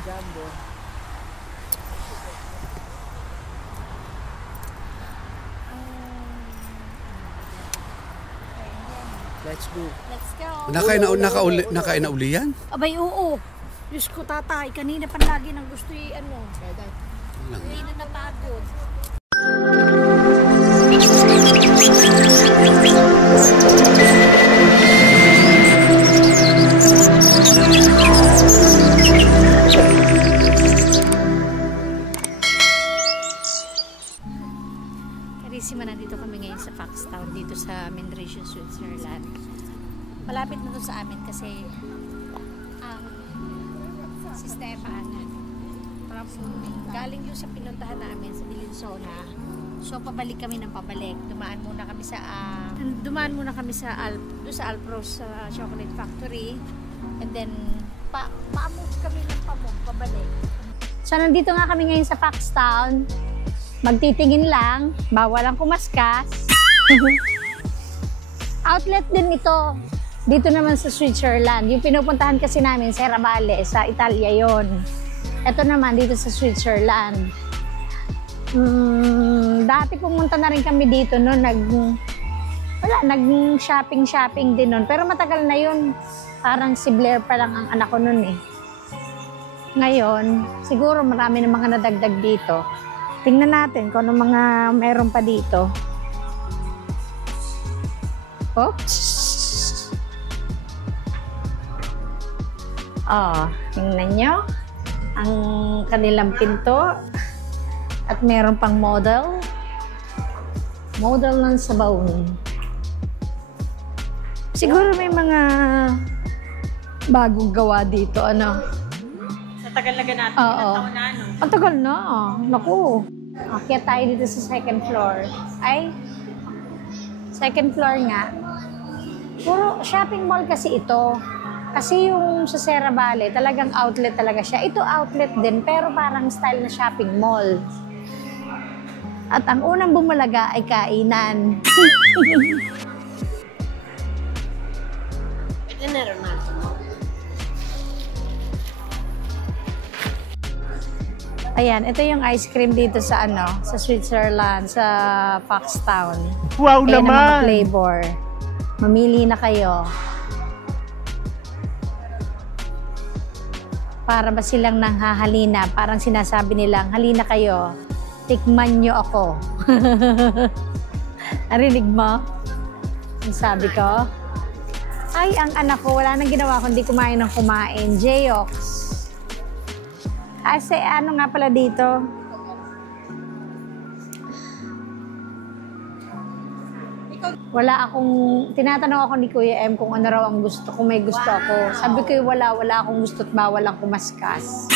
Jumbo. Let's go. Let's go. Nakain na uli yan? Abay, oo. Diyos ko, tatay. Kanina pa lagi nang gusto ano. Hindi na napagod. Carissima, nandito kami ngayon sa Foxtown, dito sa Mendrisio, Switzerland. Malapit na doon sa amin kasi ang si Stefan galing yung sa pinuntahan namin sa Dilinzona. So pabalik kami ng pabalik. Dumaan muna kami sa Alpros sa Chocolate Factory, and then pa-move kami ng pabalik. So nandito nga kami ngayon sa Foxtown. Magtitingin lang, bawal ang kumaskas. Outlet din ito. Dito naman sa Switzerland. Yung pinupuntahan kasi namin, Serravalle, sa Italia yon. Ito naman dito sa Switzerland. Dati pumunta na rin kami dito noon, nag-shopping din noon. Pero matagal na yun. Parang si Blair pa lang ang anak ko noon eh. Ngayon, siguro marami na mga nadagdag dito. Tingnan natin kung ano mga meron pa dito. Oops. Tingnan nyo. Ang kanilang pinto. At meron pang model. Model ng sabon. Siguro may mga bagong gawa dito, ano? Sa tagal na natin, ilang taon na, ano? Ang tagal na. Naku. Akyat tayo dito sa second floor. Ay, second floor nga. Puro shopping mall kasi ito. Kasi yung sa Serravalle, talagang outlet talaga siya. Ito outlet din, pero parang style na shopping mall. At ang unang bumalaga ay kainan. Ito na Ronaldo. Ayan, ito yung ice cream dito sa sa Switzerland, sa Foxtown. Wow ayan naman! Ang mga flavor. Mamili na kayo. Para ba silang nanghahalina? Parang sinasabi nilang, halina kayo. Tikman nyo ako. Narinig mo? Ang sabi ko? Ay, ang anak ko, wala nang ginawa kundi kumain ng kumain. Jeox. Kasi ano nga pala dito? Wala akong, tinatanong ako ni Kuya M kung ano raw ang gusto, kung may gusto ako. Sabi ko, wala akong gusto at bawal ang kumaskas.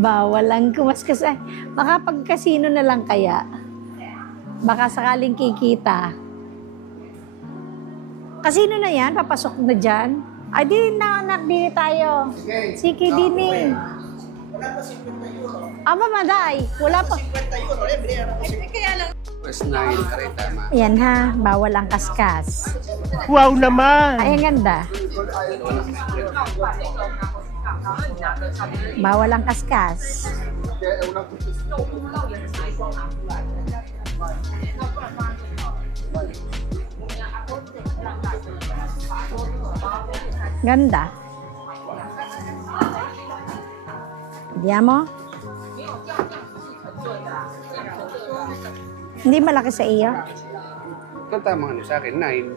Bawal ang kumaskas. Ay, baka pag-casino na lang kaya. Baka sakaling kikita. Casino na yan, papasok na dyan. Ay, di na anak, di tayo. Sige, dini. Wala pa 50 euro. Maday. Wala pa. 50 euro, Kaya lang. Plus 9, aray tama. Ayan ha, bawal ang kaskas. Wow naman! Ay, ang ganda. Bawal ang kaskas. Ganda. Diyan mo? Hindi malaki sa iyo? Ito tama sa akin, 9.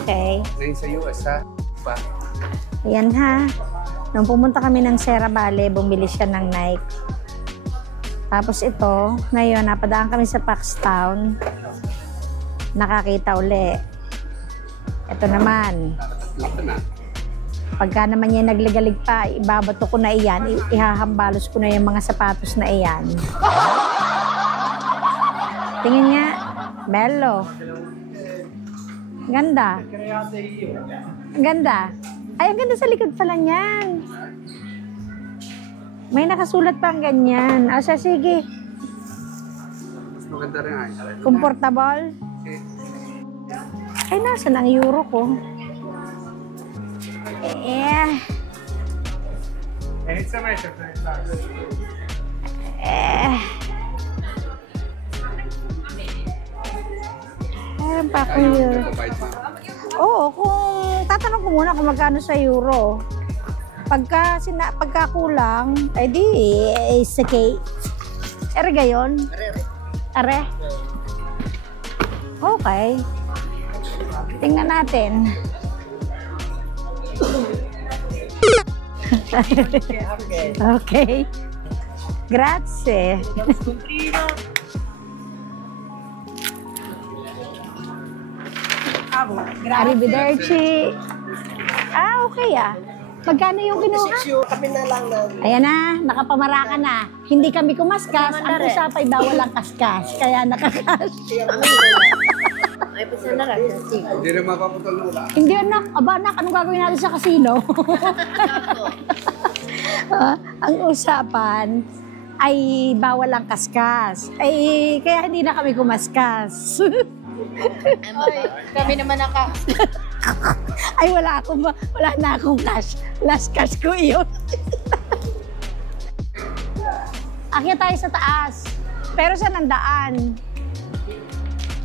Okay. 9 sa US, ha? Pa. Ayan ha. Nung pumunta kami ng Serravalle, bumili siya ng Nike. Tapos ito, ngayon, napadaan kami sa Foxtown. Nakakita uli. Ito naman. Ito na. Pagka naman yan nagligalig pa, ibabato ko na iyan, ihahambalos ko na yung mga sapatos na iyan. Tingin nga, bello. Ganda. Ganda. Ay, ang ganda sa likod pala niyan. May nakasulat pa ang ganyan. O siya, sige. Mas maganda rin ay. Comfortable. Ay, nasa ang euro ko? Meron pa akong Ayaw, euro. nagbabayad pa. Oo, kung tatanong ko muna kung magkano sa euro. Pagka kulang, ay di, is okay. Ere gayon? Are? Okay. Tingnan natin. Okay. Grazie. Arrivederci. Ah, okay ah. Magkano yung kinuha? Kami na lang na. Ayan na, nakapamara ka na. Hindi kami kumaskas. Ang usapay bawal ang kaskas. Kaya nakakas. Ay, pisa na lang. Hindi na mapaputol na wala. Hindi anak. Aba anak, anong gagawin natin sa kasino? Ang usapan ay bawal ang kaskas. Ay, kaya hindi na kami kumaskas. Kami naman Ay, wala na akong cash. Last cash ko iyon. Akyat tayo sa taas. Pero saan ang daan?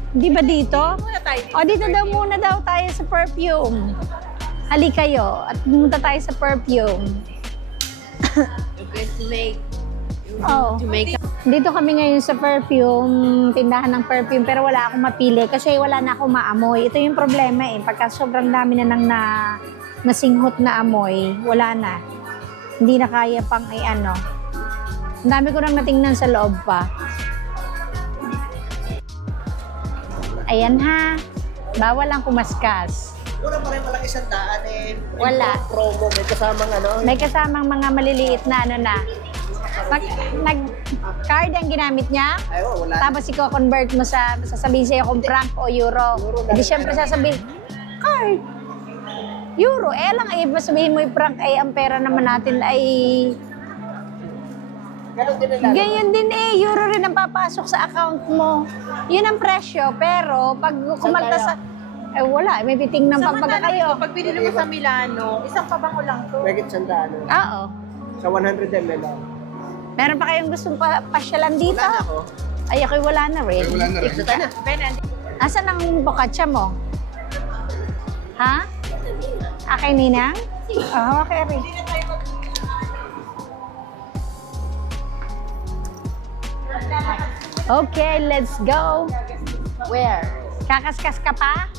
Di ba dito? O, dito daw muna daw tayo sa perfume. Hali kayo at pumunta tayo sa perfume. Oh. Dito kami ngayon sa perfume, tindahan ng perfume, pero wala akong mapili kasi wala na akong maamoy. Ito yung problema eh. Pagka sobrang dami na nang nasinghot na amoy, wala na. Hindi na kaya pang ano. Ang dami ko nang natingnan sa loob pa. Ayan ha. Bawal ang kumaskas. Mura pa rin walang isang daan eh. Wala. Promo, may kasamang ano. May kasamang mga maliliit na ano na. Nag-card ang ginamit niya. Ay, wala. Tapos i-convert mo sasabihin sa'yo kung franc o euro. Hindi siyempre sasabihin, card. Euro. Eh lang, sabihin mo yung franc ay ang pera naman natin ay... Ganyan din eh. Euro rin ang papasok sa account mo. Yun ang presyo. Pero pag kumalta sa... Eh wala, may titingnan pag baga kayo. Pag binili mo sa Milano, isang pabango lang to. May isang daan. Oo. Sa 100 ml lang. Meron pa kayong gustong pasyalan dito? Wala na ako. Ay, ako'y wala na rin. Ay, wala na rin. Asan ang bokatsa mo? Ha? Akin, Ninang? Oo, okay rin. Okay, let's go. Where? Kakaskas ka pa?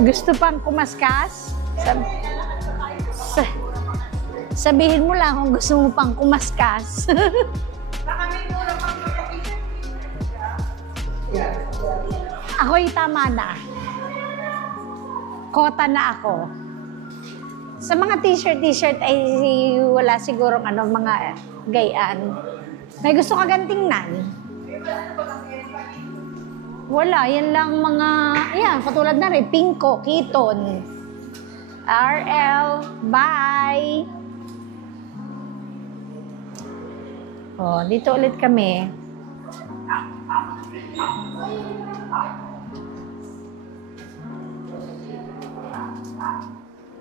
Gusto pang kumaskas? Sabihin mo lang kung gusto mo pang kumaskas. Ako'y tama na. Kota na ako. Sa mga t-shirt ay wala sigurong mga gayaan. May gusto ka gantingnan? Wala, yan lang mga, yan, katulad na rin, Pinko, Kiton, RL, bye! Oh, dito ulit kami.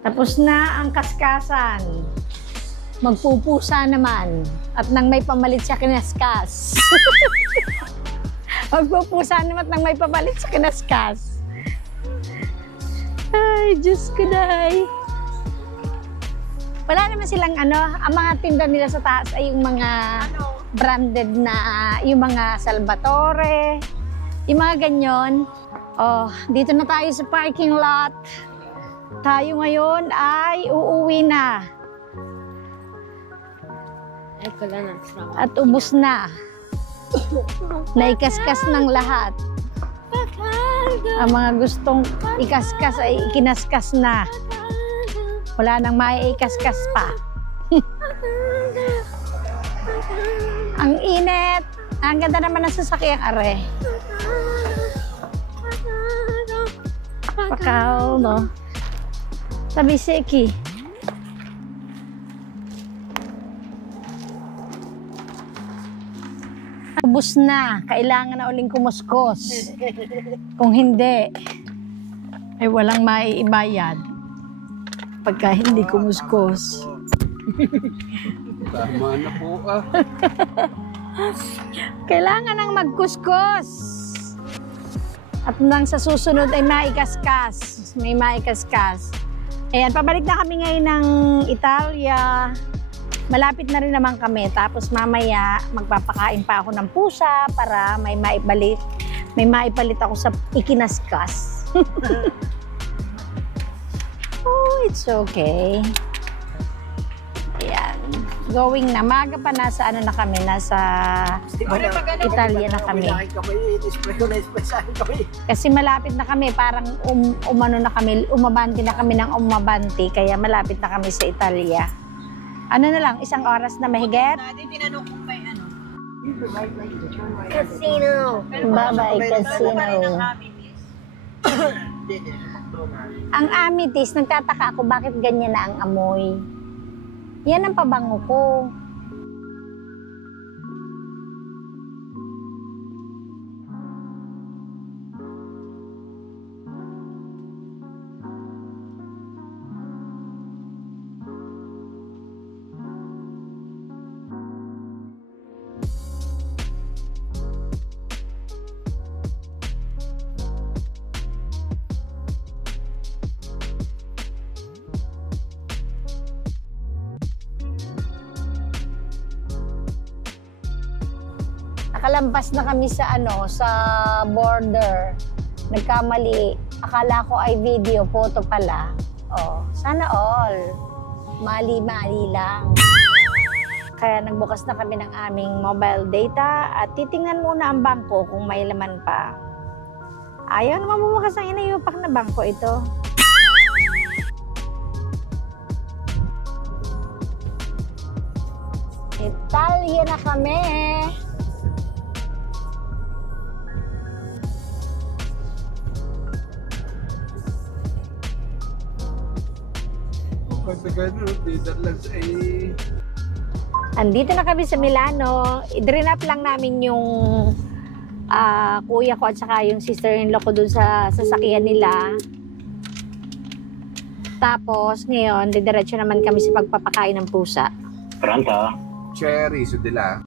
Tapos na ang kaskasan. Magpupusa naman. At nang may pamalit siya kinaskas. Magpupusa naman at nang may pamalit siya kinaskas. Ay, Diyos ko dahi. Wala naman silang ang mga tinda nila sa taas ay yung mga branded na, yung mga Salvatore, yung mga ganyan. Oh, dito na tayo sa parking lot. Tayo ngayon ay uuwi na. At ubos na. Naikaskas ng lahat. Ang mga gustong ikaskas ay ikinaskas na. Wala nang maiikaskas pa. Ang init. Ang ganda naman ng sasakyang are. Pakaw, no? Sabi Seki. Ubus na. Kailangan na uling kumuskos. Kung hindi, ay walang maiibayad. pagka hindi kumuskos. Tama na po ah. Kailangan nang magkuskus. At nang sa susunod ay maikaskas. May maikaskas. Ayan, pabalik na kami ngayon ng Italia. Malapit na rin naman kami. Tapos mamaya, magpapakain pa ako ng pusa para may maipalit ako sa ikinaskas. Oh, it's okay. Ayan. Going na. Maga pa nasa ano na kami. Nasa Italia na kami. Kasi malapit na kami. Parang umano na kami. Umabanti na kami ng umabanti. Kaya malapit na kami sa Italia. Ano na lang, 1 oras na mahigit? Tinanong kung may ano. Casino. Bye-bye, casino. Ang amethyst, nagtataka ako bakit ganyan na ang amoy. Yan ang pabango ko. Nakalampas na kami sa sa border. Nagkamali. Akala ko ay video, photo pala. Oh, sana all. Mali-mali lang. Kaya nagbukas na kami ng aming mobile data at titingnan muna ang bangko kung may laman pa. Ayaw naman bumukas ang inayupak na bangko ito. Italia na kami. Pagtagal na, Netherlands ay... Andito na kami sa Milano. I-drenap lang namin yung kuya ko at saka yung sister-in-law ko dun sa sasakyan nila. Tapos, ngayon, didiretso naman kami sa pagpapakain ng pusa. Cherry, so dila.